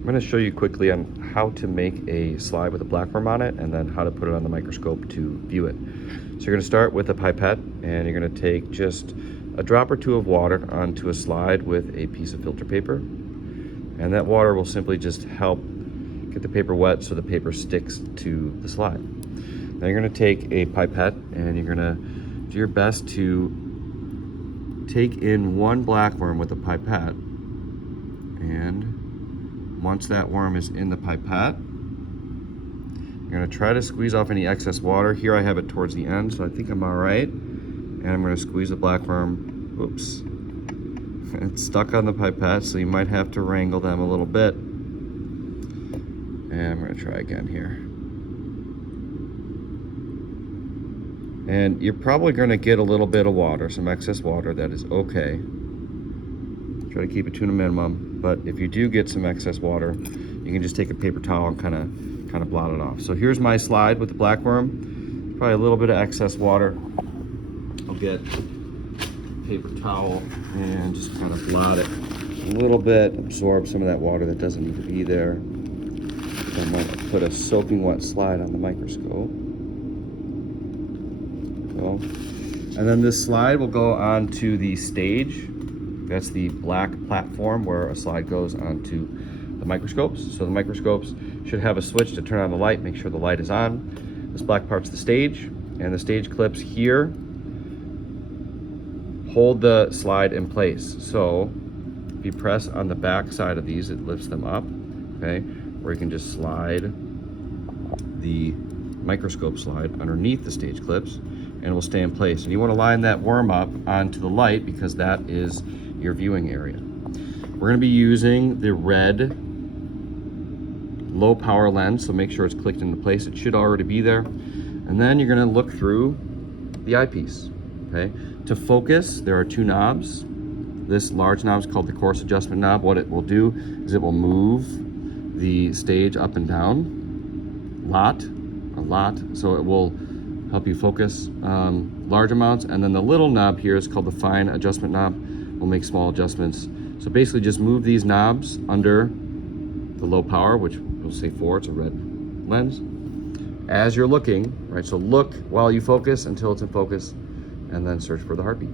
I'm going to show you quickly on how to make a slide with a Blackworm on it and then how to put it on the microscope to view it. So you're going to start with a pipette and you're going to take just a drop or two of water onto a slide with a piece of filter paper. And that water will simply just help get the paper wet so the paper sticks to the slide. Now you're going to take a pipette and you're going to do your best to take in one blackworm with a pipette, and once that worm is in the pipette, you're going to try to squeeze off any excess water. Here I have it towards the end, so I think I'm all right. And I'm going to squeeze the blackworm. Oops. It's stuck on the pipette, so you might have to wrangle them a little bit. And I'm going to try again here. And you're probably going to get a little bit of water, some excess water. That is okay. Try to keep it to a minimum, but if you do get some excess water, you can just take a paper towel and kind of blot it off. So here's my slide with the blackworm. Probably a little bit of excess water. I'll get a paper towel and just kind of blot it a little bit, absorb some of that water that doesn't need to be there. I'm going to put a soaking wet slide on the microscope. And then this slide will go onto the stage. That's the black platform where a slide goes onto the microscopes. So the microscopes should have a switch to turn on the light, make sure the light is on. This black part's the stage, and the stage clips here hold the slide in place. So if you press on the back side of these, it lifts them up, okay? Or you can just slide the microscope slide underneath the stage clips and it will stay in place. And you want to line that worm up onto the light because that is your viewing area. We're going to be using the red low power lens, so make sure it's clicked into place. It should already be there. And then you're going to look through the eyepiece. Okay, to focus, there are two knobs. This large knob is called the coarse adjustment knob. What it will do is it will move the stage up and down a lot, so it will help you focus large amounts. And then the little knob here is called the fine adjustment knob. We'll make small adjustments. So basically just move these knobs under the low power, which we'll say 4, it's a red lens, as you're looking, right? So look while you focus until it's in focus, and then search for the heartbeat.